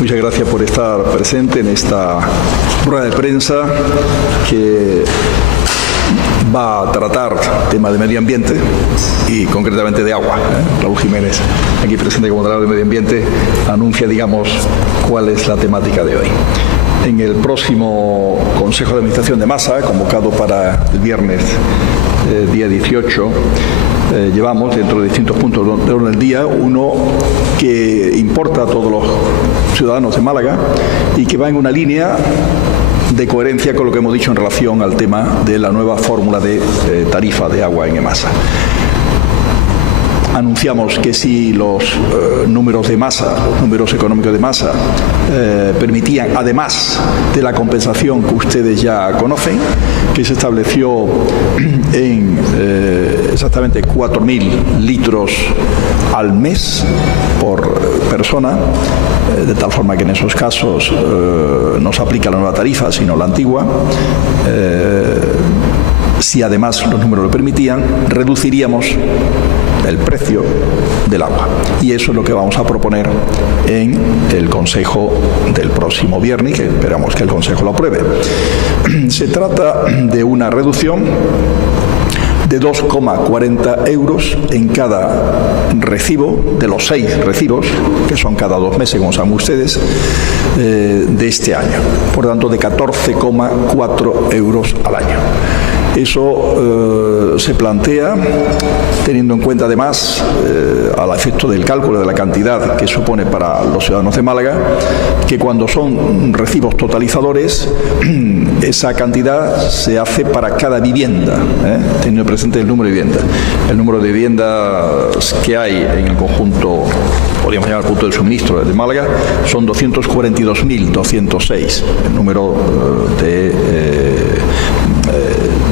Muchas gracias por estar presente en esta rueda de prensa que va a tratar temas de medio ambiente y concretamente de agua. Raúl Jiménez, aquí presente como titular de medio ambiente, anuncia, digamos, cuál es la temática de hoy. En el próximo Consejo de Administración de Masa, convocado para el viernes día 18, llevamos dentro de distintos puntos de orden del día uno que importa a todos los ciudadanos de Málaga y que va en una línea de coherencia con lo que hemos dicho en relación al tema de la nueva fórmula de tarifa de agua en EMASA. Anunciamos que si los números de Masa, los números económicos de Masa, permitían, además de la compensación que ustedes ya conocen, que se estableció en exactamente 4.000 litros al mes por persona, de tal forma que en esos casos no se aplica la nueva tarifa, sino la antigua. Si además los números lo permitían, reduciríamos el precio del agua. Y eso es lo que vamos a proponer en el Consejo del próximo viernes, que esperamos que el Consejo lo apruebe. Se trata de una reducción de 2,40 euros en cada recibo, de los 6 recibos, que son cada 2 meses, como saben ustedes, de este año. Por lo tanto, de 14,4 euros al año. Eso se plantea teniendo en cuenta además, al efecto del cálculo de la cantidad que supone para los ciudadanos de Málaga, que cuando son recibos totalizadores, esa cantidad se hace para cada vivienda, teniendo presente el número de viviendas. El número de viviendas que hay en el conjunto, podríamos llamar el punto de suministro de Málaga, son 242.206, el número de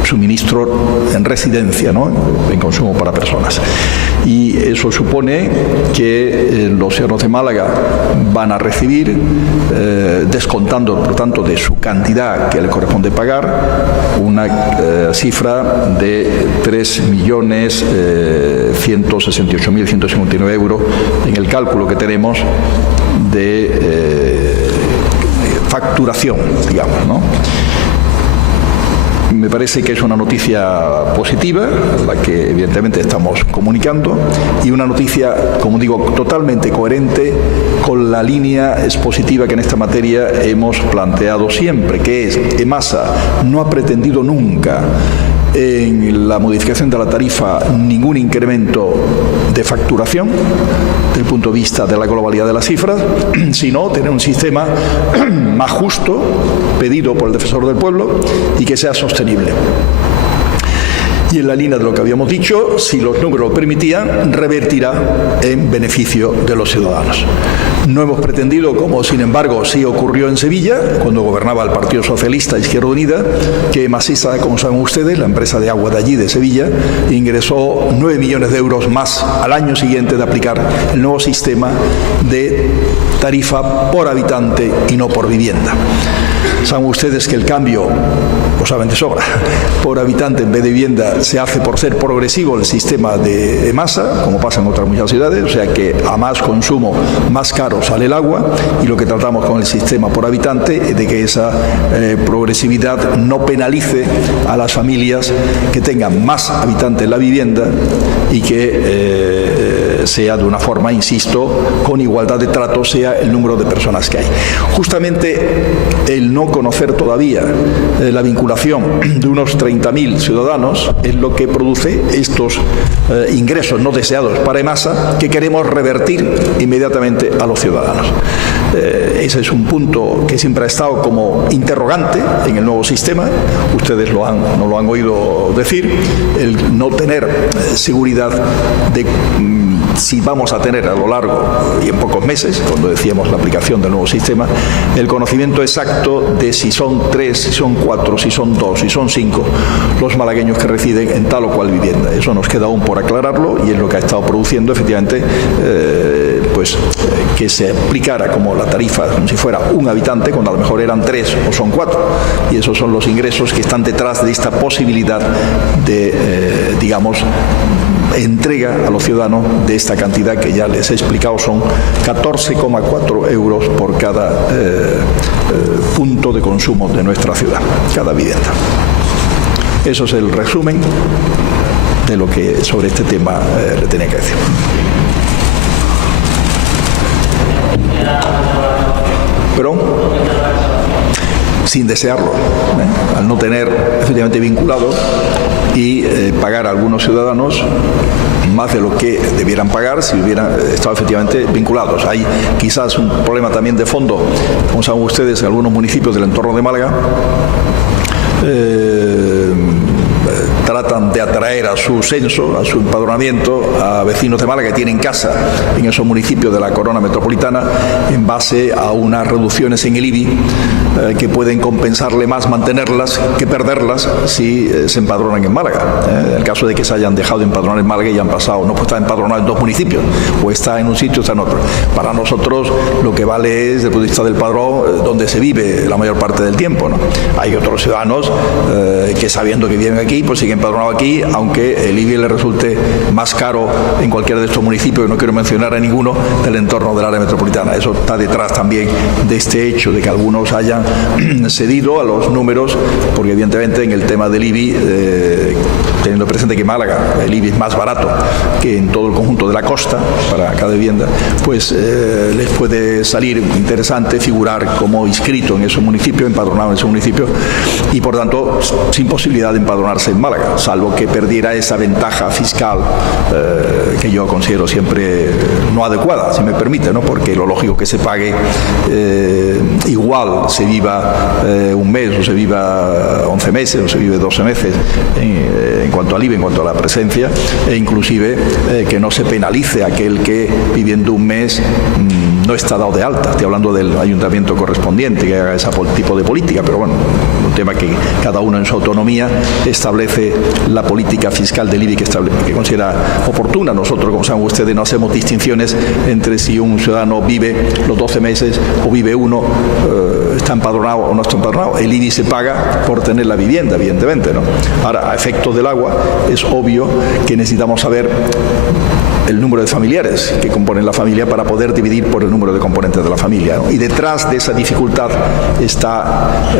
suministro en residencia, ¿no?, en consumo para personas. Y eso supone que los ciudadanos de Málaga van a recibir, descontando, por tanto, de su cantidad que le corresponde pagar, una cifra de 3.168.159 euros en el cálculo que tenemos de facturación, digamos, ¿no? Me parece que es una noticia positiva, la que evidentemente estamos comunicando, y una noticia, como digo, totalmente coherente con la línea expositiva que en esta materia hemos planteado siempre, que es que EMASA no ha pretendido nunca en la modificación de la tarifa ningún incremento de facturación desde el punto de vista de la globalidad de las cifras, sino tener un sistema más justo, pedido por el Defensor del Pueblo, y que sea sostenible. Y en la línea de lo que habíamos dicho, si los números lo permitían, revertirá en beneficio de los ciudadanos. No hemos pretendido, como sin embargo sí ocurrió en Sevilla, cuando gobernaba el Partido Socialista Izquierda Unida, que Masisa, como saben ustedes, la empresa de agua de allí, de Sevilla, ingresó 9 millones de euros más al año siguiente de aplicar el nuevo sistema de tarifa por habitante y no por vivienda. Saben ustedes que el cambio, lo saben de sobra, por habitante en vez de vivienda se hace por ser progresivo el sistema de masa, como pasa en otras muchas ciudades, o sea que a más consumo, más caro sale el agua, y lo que tratamos con el sistema por habitante es de que esa progresividad no penalice a las familias que tengan más habitantes en la vivienda y que sea de una forma, insisto, con igualdad de trato, sea el número de personas que hay. Justamente el no conocer todavía la vinculación de unos 30.000 ciudadanos es lo que produce estos ingresos no deseados para EMASA, que queremos revertir inmediatamente a los ciudadanos. Ese es un punto que siempre ha estado como interrogante en el nuevo sistema. Ustedes no lo han oído decir, el no tener seguridad de si vamos a tener a lo largo y en pocos meses, cuando decíamos la aplicación del nuevo sistema, el conocimiento exacto de si son 3, si son 4, si son 2, si son 5 los malagueños que residen en tal o cual vivienda. Eso nos queda aún por aclararlo, y es lo que ha estado produciendo efectivamente que se aplicara como la tarifa, como si fuera un habitante, cuando a lo mejor eran 3 o son 4, y esos son los ingresos que están detrás de esta posibilidad de, digamos, entrega a los ciudadanos de esta cantidad que ya les he explicado, son 14,4 euros por cada punto de consumo de nuestra ciudad, cada vivienda. Eso es el resumen de lo que sobre este tema le tenía que decir. Pero sin desearlo, al no tener efectivamente vinculado y pagar a algunos ciudadanos más de lo que debieran pagar si hubieran estado efectivamente vinculados. Hay quizás un problema también de fondo, como saben ustedes, en algunos municipios del entorno de Málaga tratan de atraer a su censo, a su empadronamiento, a vecinos de Málaga que tienen casa en esos municipios de la corona metropolitana en base a unas reducciones en el IBI que pueden compensarle más mantenerlas que perderlas si se empadronan en Málaga. En el caso de que se hayan dejado de empadronar en Málaga y han pasado, no puede estar empadronado en dos municipios, o está en un sitio o está en otro. Para nosotros lo que vale es, desde el punto de vista del padrón, donde se vive la mayor parte del tiempo, ¿no? Hay otros ciudadanos que sabiendo que viven aquí, pues siguen empadronado aquí, aunque el IBI le resulte más caro en cualquiera de estos municipios, que no quiero mencionar a ninguno, del entorno del área metropolitana. Eso está detrás también de este hecho de que algunos hayan cedido a los números, porque evidentemente en el tema del IBI, teniendo presente que Málaga el IBI es más barato que en todo el conjunto de la costa para cada vivienda, pues les puede salir interesante figurar como inscrito en ese municipio, empadronado en ese municipio, y por tanto sin posibilidad de empadronarse en Málaga, salvo que perdiera esa ventaja fiscal que yo considero siempre no adecuada, si me permite, ¿no? Porque lo lógico que se pague igual se viva un mes o se viva 11 meses o se vive 12 meses en cuanto al IBI, en cuanto a la presencia, e inclusive que no se penalice aquel que viviendo un mes no está dado de alta. Estoy hablando del ayuntamiento correspondiente que haga ese tipo de política, pero bueno, un tema que cada uno en su autonomía establece la política fiscal del IBI que considera oportuna. Nosotros, como saben ustedes, no hacemos distinciones entre si un ciudadano vive los 12 meses o vive uno, está empadronado o no está empadronado. El IBI se paga por tener la vivienda, evidentemente, ¿no? Ahora, a efectos del agua, es obvio que necesitamos saber el número de familiares que componen la familia para poder dividir por el número de componentes de la familia, ¿no? Y detrás de esa dificultad está,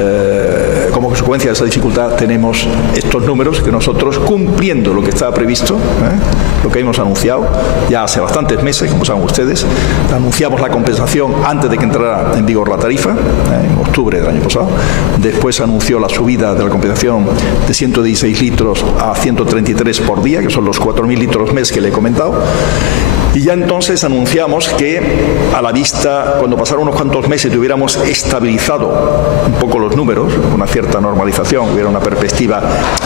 como consecuencia de esa dificultad, tenemos estos números que nosotros, cumpliendo lo que estaba previsto, lo que hemos anunciado ya hace bastantes meses, como saben ustedes, anunciamos la compensación antes de que entrara en vigor la tarifa, en octubre del año pasado. Después anunció la subida de la compensación de 116 litros a 133 por día, que son los 4.000 litros mes que le he comentado. Y ya entonces anunciamos que a la vista, cuando pasaron unos cuantos meses y hubiéramos estabilizado un poco los números, una cierta normalización, hubiera una perspectiva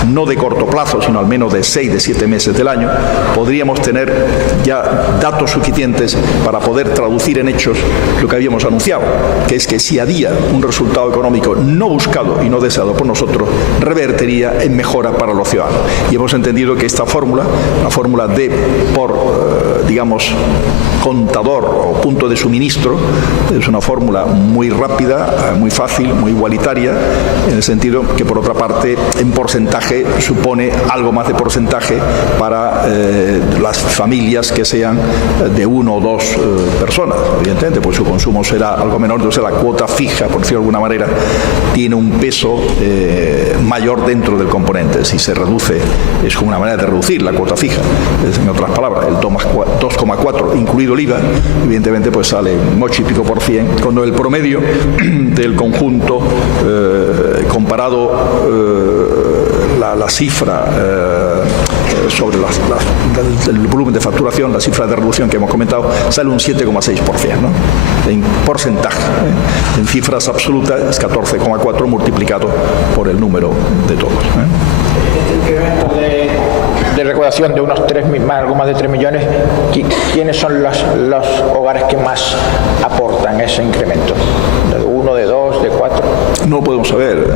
no de corto plazo, sino al menos de 6, de 7 meses del año, podríamos tener ya datos suficientes para poder traducir en hechos lo que habíamos anunciado, que es que si había un resultado económico no buscado y no deseado por nosotros, revertiría en mejora para los ciudadanos. Y hemos entendido que esta fórmula, la fórmula de digamos, contador o punto de suministro, es una fórmula muy rápida, muy fácil, muy igualitaria, en el sentido que, por otra parte, en porcentaje supone algo más de porcentaje para las familias que sean de 1 o 2 personas. Evidentemente, pues su consumo será algo menor, entonces la cuota fija, por decirlo de alguna manera, tiene un peso mayor dentro del componente. Si se reduce, es como una manera de reducir la cuota fija, es, en otras palabras, el 2,4 incluido el IVA, evidentemente pues sale 8 y pico por cien, cuando el promedio del conjunto comparado la cifra sobre el volumen de facturación, la cifra de reducción que hemos comentado, sale un 7,6%, ¿no? En porcentaje, en cifras absolutas es 14,4 multiplicado por el número de todos. De recaudación de unos algo más de 3 millones, ¿quiénes son los hogares que más aportan ese incremento? ¿De 1, de 2, de 4? No lo podemos saber.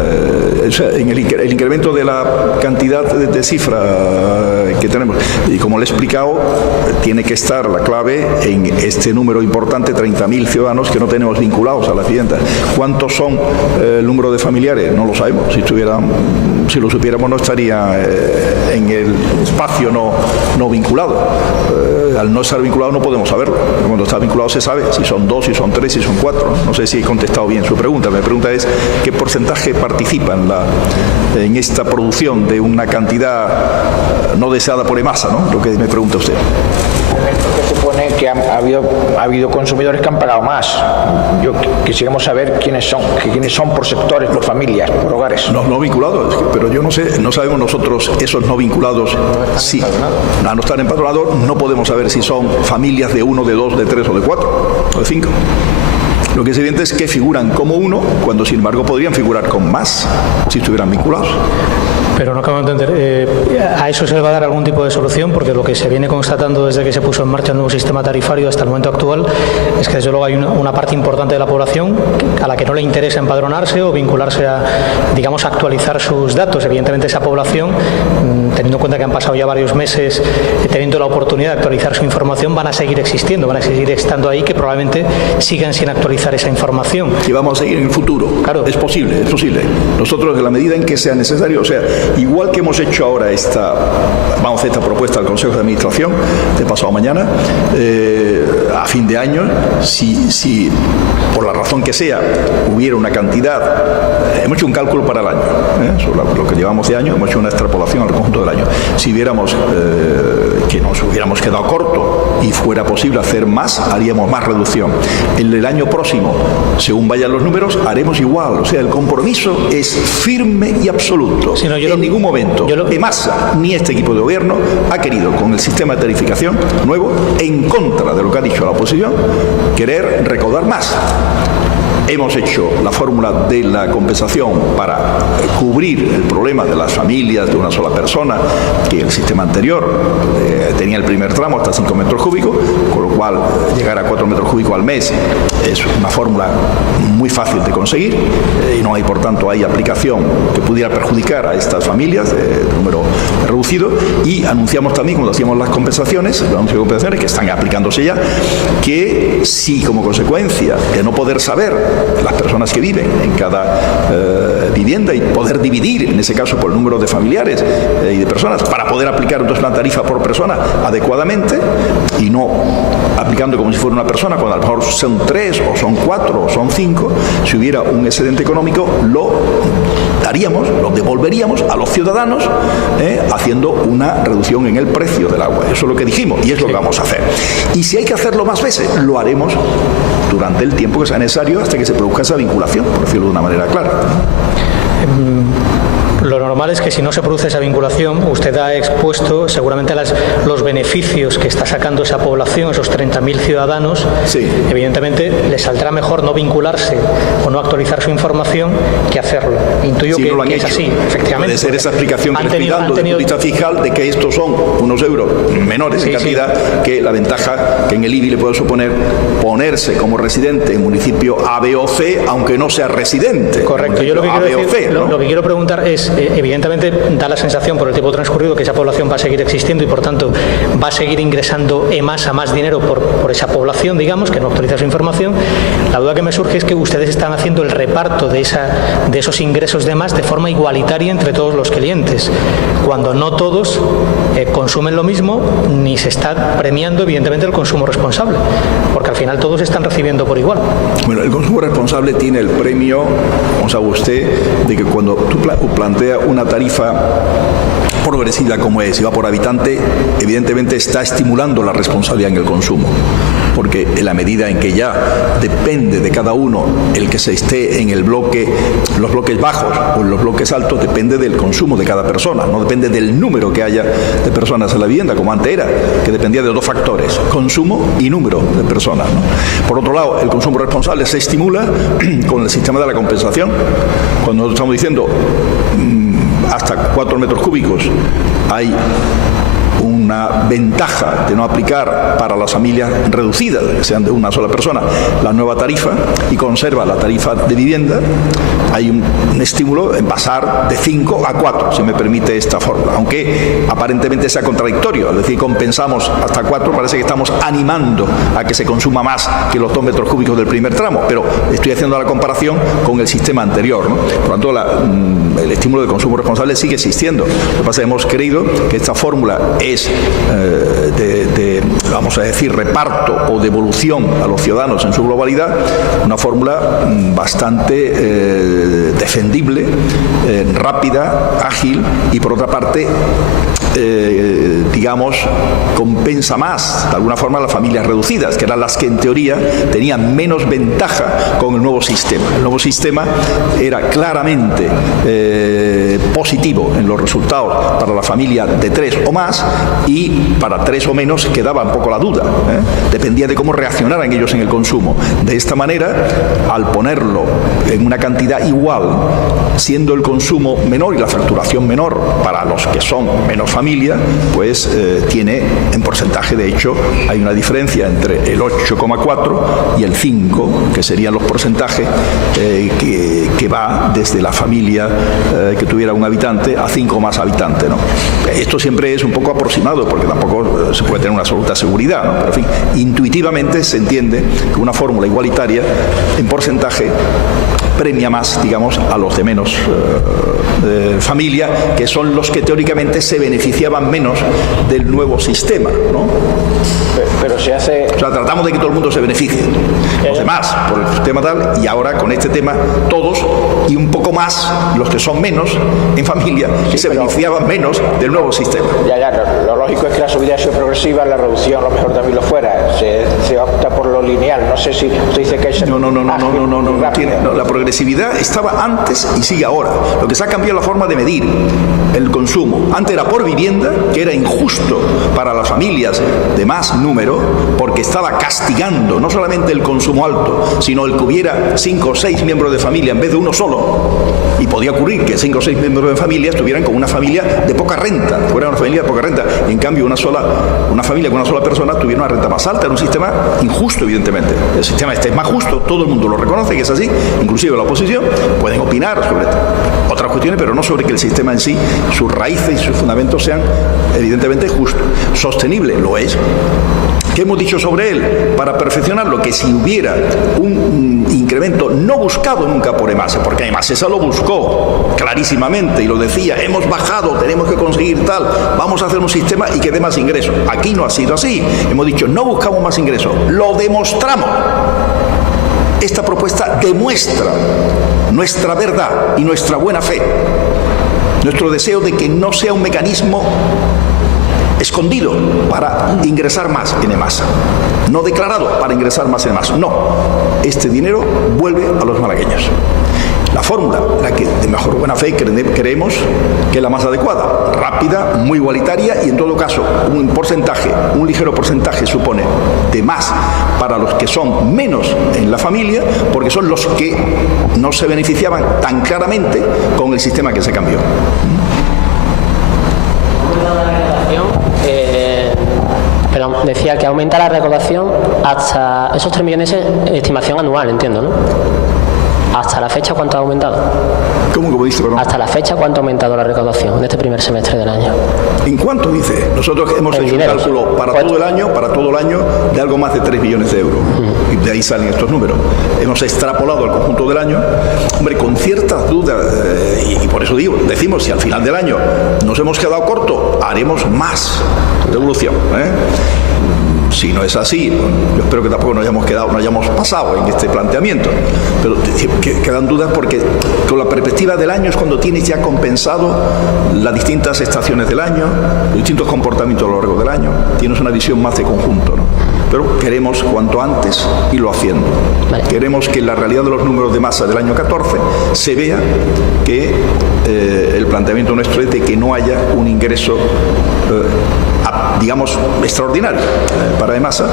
En el incremento de la cantidad de cifra que tenemos, y como le he explicado, tiene que estar la clave en este número importante, 30.000 ciudadanos que no tenemos vinculados a la vivienda. ¿Cuántos son el número de familiares? No lo sabemos. Si estuvieran si lo supiéramos no estaría en el espacio no vinculado. Al no estar vinculado no podemos saberlo. Cuando está vinculado se sabe si son 2, si son 3, si son 4. No sé si he contestado bien su pregunta. Mi pregunta es ¿qué porcentaje participa en esta producción de una cantidad no deseada por EMASA, ¿no? Lo que me pregunta usted. Se supone que ha habido consumidores que han pagado más. Yo quisiéramos saber quiénes son por sectores, por familias, por hogares. No vinculados, pero yo no sé, no sabemos nosotros esos no vinculados. Sí, no están empadronados, no podemos saber si son familias de 1, de 2, de 3 o de 4 o de 5. Lo que es evidente es que figuran como uno, cuando sin embargo podrían figurar con más si estuvieran vinculados. Pero no acabo de entender, ¿a eso se le va a dar algún tipo de solución? Porque lo que se viene constatando desde que se puso en marcha el nuevo sistema tarifario hasta el momento actual es que desde luego hay una parte importante de la población a la que no le interesa empadronarse o vincularse a, digamos, actualizar sus datos. Evidentemente esa población, teniendo en cuenta que han pasado ya varios meses teniendo la oportunidad de actualizar su información, van a seguir existiendo, van a seguir estando ahí, que probablemente sigan sin actualizar esa información. Y vamos a seguir en el futuro. Claro. Es posible, es posible. Nosotros, en la medida en que sea necesario, o sea, igual que hemos hecho ahora vamos a hacer esta propuesta al Consejo de Administración de pasado mañana, a fin de año, si por la razón que sea hubiera una cantidad, hemos hecho un cálculo para el año, sobre lo que llevamos de año, hemos hecho una extrapolación al conjunto del año. Si viéramos que nos hubiéramos quedado corto y fuera posible hacer más, haríamos más reducción. En el año próximo, según vayan los números, haremos igual. O sea, el compromiso es firme y absoluto. Sí, en ningún momento EMASA ni este equipo de gobierno ha querido, con el sistema de tarificación nuevo, en contra de lo que ha dicho la oposición, querer recaudar más. Hemos hecho la fórmula de la compensación para cubrir el problema de las familias de una sola persona, que el sistema anterior tenía el primer tramo hasta 5 metros cúbicos, con lo cual llegar a 4 metros cúbicos al mes es una fórmula muy fácil de conseguir y no hay, por tanto, aplicación que pudiera perjudicar a estas familias de número reducido. Y anunciamos también, cuando hacíamos las compensaciones, que están aplicándose ya, que si como consecuencia de no poder saber las personas que viven en cada vivienda y poder dividir, en ese caso, por el número de familiares y de personas, para poder aplicar entonces una tarifa por persona adecuadamente y no aplicando como si fuera una persona, cuando a lo mejor son 3 o son 4 o son 5, si hubiera un excedente económico, lo daríamos, lo devolveríamos a los ciudadanos, haciendo una reducción en el precio del agua. Eso es lo que dijimos y es lo que vamos a hacer. Y si hay que hacerlo más veces, lo haremos durante el tiempo que sea necesario hasta que se produzca esa vinculación, por decirlo de una manera clara. Lo normal es que si no se produce esa vinculación, usted ha expuesto seguramente los beneficios que está sacando esa población, esos 30.000 ciudadanos. Sí. Evidentemente les saldrá mejor no vincularse o no actualizar su información que hacerlo. Intuyo que es así, efectivamente. Puede ser esa explicación que le estoy dando desde el punto de vista fiscal de que estos son unos euros menores en cantidad, que la ventaja que en el IBI le puede suponer ponerse como residente en municipio A, B o C, aunque no sea residente. Correcto. Yo lo que quiero preguntar es, evidentemente da la sensación por el tiempo transcurrido que esa población va a seguir existiendo y por tanto va a seguir ingresando EMASA más dinero por esa población, digamos, que no actualiza su información. La duda que me surge es que ustedes están haciendo el reparto de esos ingresos de más de forma igualitaria entre todos los clientes, cuando no todos consumen lo mismo, ni se está premiando evidentemente el consumo responsable, porque al final todos están recibiendo por igual. Bueno, el consumo responsable tiene el premio, como sabe usted, de que cuando tú planteas una tarifa progresiva como es y va por habitante, evidentemente está estimulando la responsabilidad en el consumo, porque en la medida en que ya depende de cada uno el que se esté en el bloque, los bloques bajos o en los bloques altos, depende del consumo de cada persona, no depende del número que haya de personas en la vivienda, como antes era, que dependía de 2 factores, consumo y número de personas, ¿no? Por otro lado, el consumo responsable se estimula con el sistema de la compensación. Cuando nosotros estamos diciendo hasta 4 metros cúbicos hay un una ventaja de no aplicar para las familias reducidas, que sean de una sola persona, la nueva tarifa y conserva la tarifa de vivienda. Hay un estímulo en pasar de 5 a 4, si me permite esta fórmula, aunque aparentemente sea contradictorio. Es decir, compensamos hasta 4, parece que estamos animando a que se consuma más que los 2 metros cúbicos del primer tramo, pero estoy haciendo la comparación con el sistema anterior, ¿no? Por lo tanto, el estímulo de consumo responsable sigue existiendo. Lo que pasa es que hemos creído que esta fórmula es vamos a decir, reparto o devolución a los ciudadanos en su globalidad, una fórmula bastante defendible, rápida, ágil y, por otra parte, digamos, compensa más de alguna forma a las familias reducidas, que eran las que en teoría tenían menos ventaja con el nuevo sistema. El nuevo sistema era claramente positivo en los resultados para la familia de 3 o más, y para 3 o menos quedaba un poco la duda, dependía de cómo reaccionaran ellos en el consumo. De esta manera, al ponerlo en una cantidad igual, siendo el consumo menor y la facturación menor para los que son menos familia, pues tiene en porcentaje, de hecho, hay una diferencia entre el 8,4 y el 5, que serían los porcentajes que va desde la familia que tuviera un habitante a 5 más habitantes, ¿no? Esto siempre es un poco aproximado, porque tampoco se puede tener una absoluta seguridad, ¿no? Pero, en fin, intuitivamente se entiende que una fórmula igualitaria en porcentaje premia más, digamos, a los de menos familia, que son los que teóricamente se beneficiaban menos del nuevo sistema, ¿no? Pero se hace... O sea, tratamos de que todo el mundo se beneficie, los demás por el sistema tal, y ahora con este tema todos, y un poco más los que son menos en familia, que se beneficiaban menos del nuevo sistema. Lo lógico es que la subida sea progresiva, la reducción a lo mejor también lo fuera. Se opta por lo lineal. No sé si usted dice que es... No, la progresividad estaba antes y sigue ahora. Lo que se ha cambiado es la forma de medir el consumo. Antes era por vivienda, que era injusto para las familias de más número, porque estaba castigando no solamente el consumo alto, sino el que hubiera 5 o 6 miembros de familia en vez de uno solo. Y podía ocurrir que 5 o 6 miembros de familia estuvieran con una familia de poca renta, fuera una familia de poca renta, y en cambio una familia con una sola persona tuviera una renta más alta. Era un sistema injusto, evidentemente. El sistema este es más justo, todo el mundo lo reconoce que es así, inclusive la oposición. Pueden opinar sobre otras cuestiones, pero no sobre que el sistema en sí, sus raíces y sus fundamentos sean evidentemente justos. Sostenible lo es. ¿Qué hemos dicho sobre él? Para perfeccionarlo, que si hubiera un incremento no buscado nunca por EMASA, porque EMASA lo buscó clarísimamente y lo decía, hemos bajado, tenemos que conseguir tal, vamos a hacer un sistema y que dé más ingresos. Aquí no ha sido así. Hemos dicho, no buscamos más ingresos, lo demostramos. Esta propuesta demuestra nuestra verdad y nuestra buena fe, nuestro deseo de que no sea un mecanismo escondido para ingresar más en EMASA, no declarado para ingresar más en EMASA. No, este dinero vuelve a los malagueños. La fórmula, la que de mejor buena fe creemos que es la más adecuada, rápida, muy igualitaria, y en todo caso un ligero porcentaje supone de más para los que son menos en la familia, porque son los que no se beneficiaban tan claramente con el sistema que se cambió. Pero decía que aumenta la recaudación hasta esos 3 millones de estimación anual, entiendo, ¿no? ¿Hasta la fecha cuánto ha aumentado? ¿Cómo dice? Perdón. ¿Hasta la fecha cuánto ha aumentado la recaudación en este primer semestre del año? ¿En cuánto dice? Nosotros hemos hecho un cálculo para todo el año de algo más de 3 millones de euros. Y de ahí salen estos números. Hemos extrapolado el conjunto del año, hombre, con ciertas dudas, y por eso decimos, si al final del año nos hemos quedado cortos, haremos más devolución, Si no es así, yo espero que tampoco nos hayamos pasado en este planteamiento, pero quedan dudas porque con la perspectiva del año es cuando tienes ya compensado las distintas estaciones del año, los distintos comportamientos a lo largo del año, tienes una visión más de conjunto, ¿no? Pero queremos cuanto antes irlo haciendo. Vale. Queremos que en la realidad de los números de masa del año 14 se vea que el planteamiento nuestro es de que no haya un ingreso digamos extraordinario para EMASA,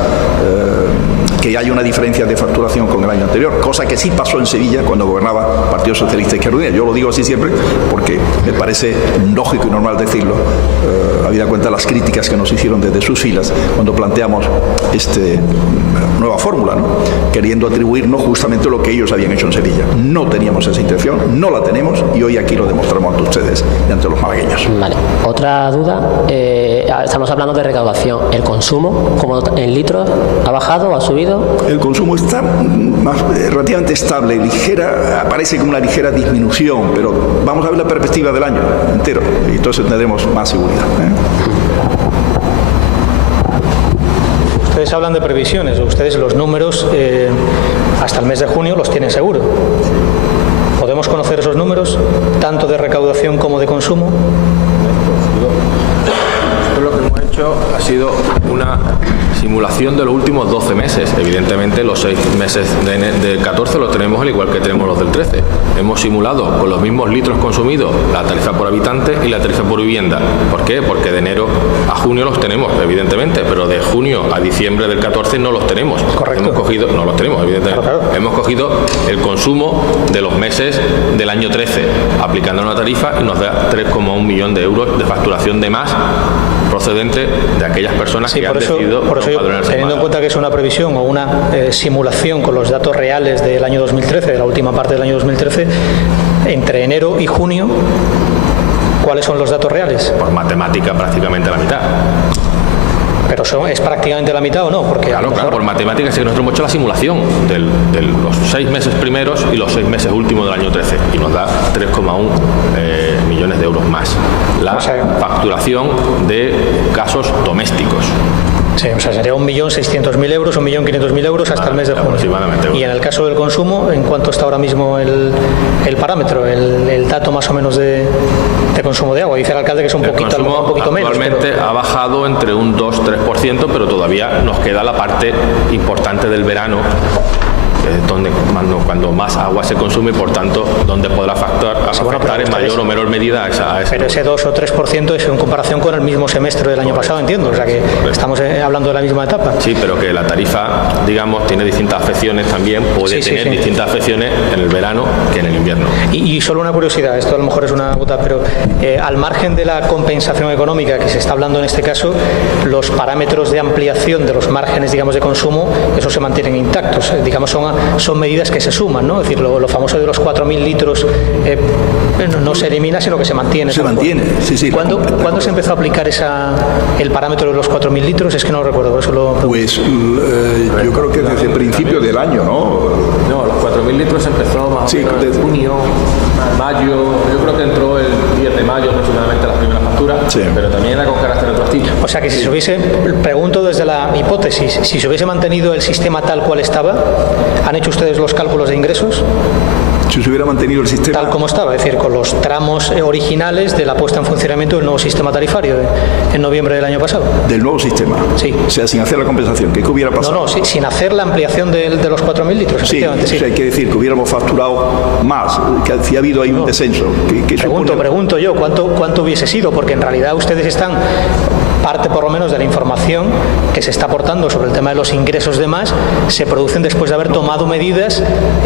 que haya una diferencia de facturación con el año anterior, cosa que sí pasó en Sevilla cuando gobernaba Partido Socialista Izquierda Unida. Yo lo digo así siempre porque me parece lógico y normal decirlo. habida cuenta las críticas que nos hicieron desde sus filas cuando planteamos esta nueva fórmula, ¿no? Queriendo atribuirnos justamente lo que ellos habían hecho en Sevilla. No teníamos esa intención, no la tenemos, y hoy aquí lo demostramos ante ustedes y ante los malagueños. Vale. Otra duda, estamos hablando de recaudación. ¿El consumo, como en litros, ha bajado o ha subido? El consumo está relativamente estable, parece como una ligera disminución, pero vamos a ver la perspectiva del año entero y entonces tendremos más seguridad. Ustedes hablan de previsiones, ustedes los números hasta el mes de junio los tienen seguro. ¿Podemos conocer esos números, tanto de recaudación como de consumo? Lo que hemos hecho ha sido una simulación de los últimos 12 meses. Evidentemente los 6 meses del 14 los tenemos al igual que tenemos los del 13. Hemos simulado con los mismos litros consumidos la tarifa por habitante y la tarifa por vivienda. ¿Por qué? Porque de enero a junio los tenemos, evidentemente, pero de junio a diciembre del 14 no los tenemos. Correcto. No los tenemos, evidentemente. Claro. Hemos cogido el consumo de los meses del año 13, aplicando una tarifa, y nos da 3,1 millón de euros de facturación de más procedente de aquellas personas que han decidido empadronarse. Teniendo en cuenta que es una previsión o una simulación con los datos reales del año 2013, de la última parte del año 2013, entre enero y junio, ¿cuáles son los datos reales? Por matemática prácticamente la mitad. ¿Pero ¿es prácticamente la mitad o no? Porque Claro, por matemáticas es que nosotros hemos hecho la simulación de los 6 meses primeros y los 6 meses últimos del año 13 y nos da 3,1 millones de euros más. La facturación de casos domésticos. Sí, o sea, sería 1.600.000 euros, 1.500.000 euros hasta el mes de junio. Aproximadamente. Y en el caso del consumo, ¿en cuánto está ahora mismo el parámetro, el dato más o menos de consumo de agua? Dice el alcalde que es un poquito menos. Actualmente ha bajado entre un 2-3%, pero todavía nos queda la parte importante del verano, donde cuando más agua se consume y por tanto donde podrá afectar en mayor o menor medida a esa. Pero ese 2 o 3% es en comparación con el mismo semestre del año pasado, entiendo, o sea que estamos hablando de la misma etapa. Sí, pero que la tarifa, digamos, tiene distintas afecciones también, puede tener distintas afecciones en el verano que en el invierno. Y solo una curiosidad, esto a lo mejor es una puta, pero al margen de la compensación económica que se está hablando en este caso, los parámetros de ampliación de los márgenes, digamos, de consumo, esos se mantienen intactos, digamos, son medidas que se suman, ¿no? Es decir, lo famoso de los 4.000 litros no se elimina, sino que se mantiene. Se mantiene, sí. ¿Cuándo se empezó a aplicar el parámetro de los 4.000 litros? Es que no lo recuerdo, por eso lo pregunto. Pues yo creo que desde el principio del año, ¿no? No, los 4.000 litros empezó más o menos en junio, mayo, yo creo que entró el 10 de mayo aproximadamente las primeras facturas, pero también era con carácter retroactivo. O sea que si se hubiese, pregunto desde la hipótesis, si se hubiese mantenido el sistema tal cual estaba, ¿han hecho ustedes los cálculos de ingresos? Si se hubiera mantenido el sistema tal como estaba, es decir, con los tramos originales de la puesta en funcionamiento del nuevo sistema tarifario en noviembre del año pasado. Del nuevo sistema. Sí. O sea, sin hacer la compensación. ¿Qué hubiera pasado? No, sin hacer la ampliación de los 4.000 litros. Sí, efectivamente, sí. O sea, hay que decir que hubiéramos facturado más, que si ha habido ahí un descenso. Pregunto yo, ¿cuánto hubiese sido? Porque en realidad ustedes están, parte por lo menos de la información que se está aportando sobre el tema de los ingresos de más, se producen después de haber tomado medidas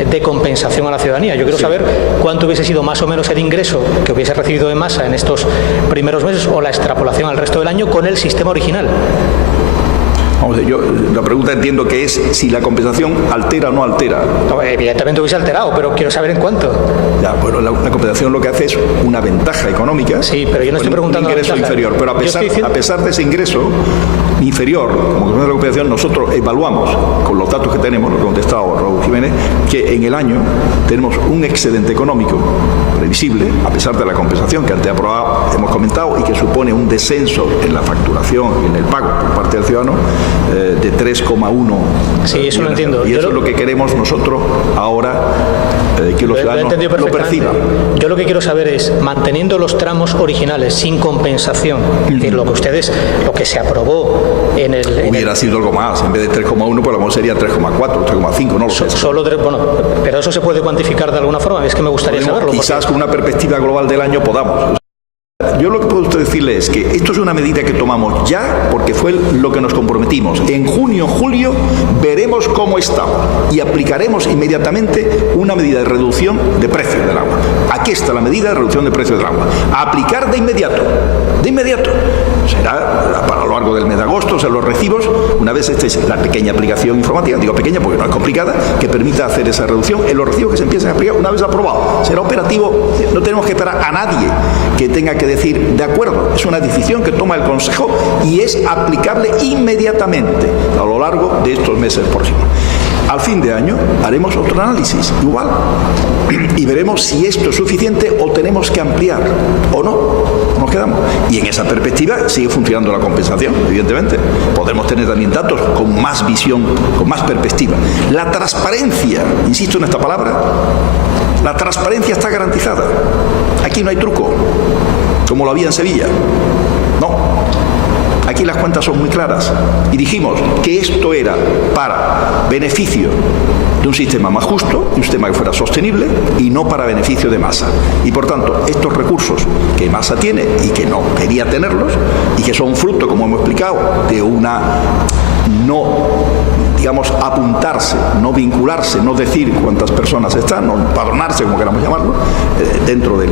de compensación a la ciudadanía. Yo quiero saber cuánto hubiese sido más o menos el ingreso que hubiese recibido de masa en estos primeros meses o la extrapolación al resto del año con el sistema original. Vamos, la pregunta entiendo que es si la compensación altera o no altera. No, evidentemente hubiese alterado, pero quiero saber en cuánto. Ya, bueno, la compensación lo que hace es una ventaja económica. Sí, pero yo no estoy preguntando un ingreso inferior, pero a pesar de ese ingreso inferior, como que la compensación, nosotros evaluamos con los datos que tenemos, lo que ha contestado Raúl Jiménez, que en el año tenemos un excedente económico previsible, a pesar de la compensación que antes hemos comentado y que supone un descenso en la facturación y en el pago por parte del ciudadano de 3,1. Sí, eso lo entiendo. Y eso es lo que queremos nosotros ahora, que los ciudadanos lo perciban. Yo lo que quiero saber es, manteniendo los tramos originales sin compensación, es decir, lo que se aprobó hubiera sido algo más, en vez de 3,1 pues a lo mejor sería 3,4, 3,5, no lo sé. Pero eso se puede cuantificar de alguna forma, es que me gustaría saberlo. Quizás con una perspectiva global del año podamos. yo lo que puedo decirle es que esto es una medida que tomamos ya porque fue lo que nos comprometimos. En junio, julio veremos cómo estamos y aplicaremos inmediatamente una medida de reducción de precios del agua. Aquí está la medida de reducción de precios del agua. A aplicar de inmediato. De inmediato. Será para lo largo del mes de agosto, o sea, los recibos, una vez esta es la pequeña aplicación informática, digo pequeña porque no es complicada, que permita hacer esa reducción en los recibos que se empiecen a aplicar una vez aprobado. Será operativo, no tenemos que esperar a nadie que tenga que decir de acuerdo. Es una decisión que toma el Consejo y es aplicable inmediatamente a lo largo de estos meses próximos. Al fin de año haremos otro análisis, igual, y veremos si esto es suficiente o tenemos que ampliar o no. Nos quedamos. Y en esa perspectiva sigue funcionando la compensación, evidentemente. Podemos tener también datos con más visión, con más perspectiva. La transparencia, insisto en esta palabra, la transparencia está garantizada. Aquí no hay truco, como lo había en Sevilla. No. Aquí las cuentas son muy claras y dijimos que esto era para beneficio de un sistema más justo, un sistema que fuera sostenible y no para beneficio de Masa. Y por tanto, estos recursos que Masa tiene y que no quería tenerlos y que son fruto, como hemos explicado, de una digamos, apuntarse, no vincularse, no decir cuántas personas están, no empadronarse, como queramos llamarlo, dentro del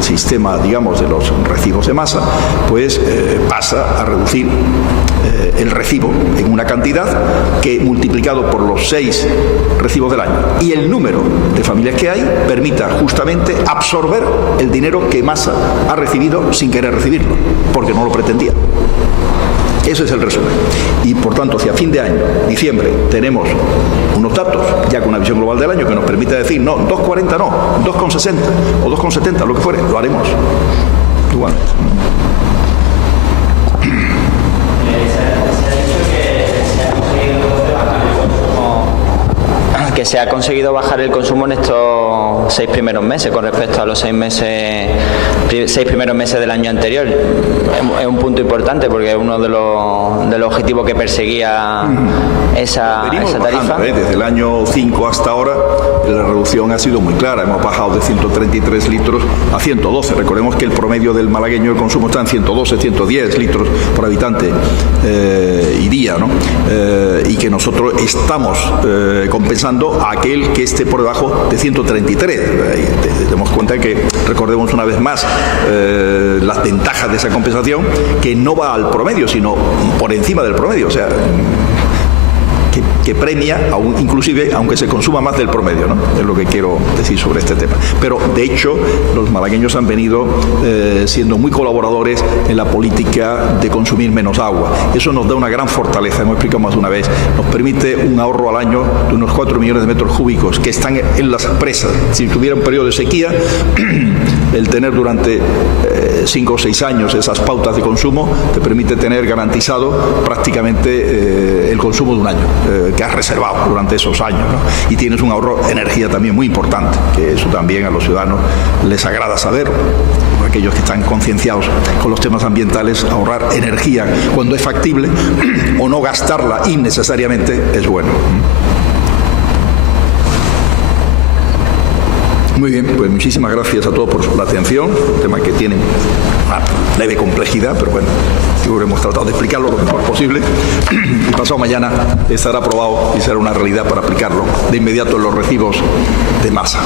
sistema, digamos, de los recibos de Masa, pues pasa a reducir el recibo en una cantidad que, multiplicado por los 6 recibos del año y el número de familias que hay, permita justamente absorber el dinero que Masa ha recibido sin querer recibirlo, porque no lo pretendía. Ese es el resumen. Y por tanto, hacia fin de año, diciembre, tenemos unos datos, ya con una visión global del año, que nos permite decir, no, 2,40 no, 2,60 o 2,70, lo que fuere, lo haremos. Igual. Que se ha conseguido bajar el consumo en estos 6 primeros meses con respecto a los 6 primeros meses del año anterior. Es un punto importante porque es uno de los objetivos que perseguía esa tarifa. Desde el año 5 hasta ahora la reducción ha sido muy clara. Hemos bajado de 133 litros a 112. Recordemos que el promedio del malagueño de consumo está en 112, 110 litros por habitante y día, ¿no? Y que nosotros estamos compensando a aquel que esté por debajo de 133. Demos cuenta que, recordemos una vez más, las ventajas de esa compensación, que no va al promedio, sino por encima del promedio, o sea, que premia, inclusive, aunque se consuma más del promedio, ¿no? Es lo que quiero decir sobre este tema. Pero, de hecho, los malagueños han venido siendo muy colaboradores en la política de consumir menos agua. Eso nos da una gran fortaleza, hemos explicado más de una vez. Nos permite un ahorro al año de unos 4 millones de metros cúbicos que están en las presas. Si tuviera un periodo de sequía, el tener durante 5 o 6 años esas pautas de consumo te permite tener garantizado prácticamente el consumo de un año que has reservado durante esos años, ¿no? Y tienes un ahorro de energía también muy importante, que eso también a los ciudadanos les agrada saber. Aquellos que están concienciados con los temas ambientales, ahorrar energía cuando es factible o no gastarla innecesariamente es bueno. Muy bien, pues muchísimas gracias a todos por la atención. Un tema que tiene una leve complejidad, pero bueno, creo que hemos tratado de explicarlo lo mejor posible. Y pasado mañana estará aprobado y será una realidad para aplicarlo de inmediato en los recibos de Masa.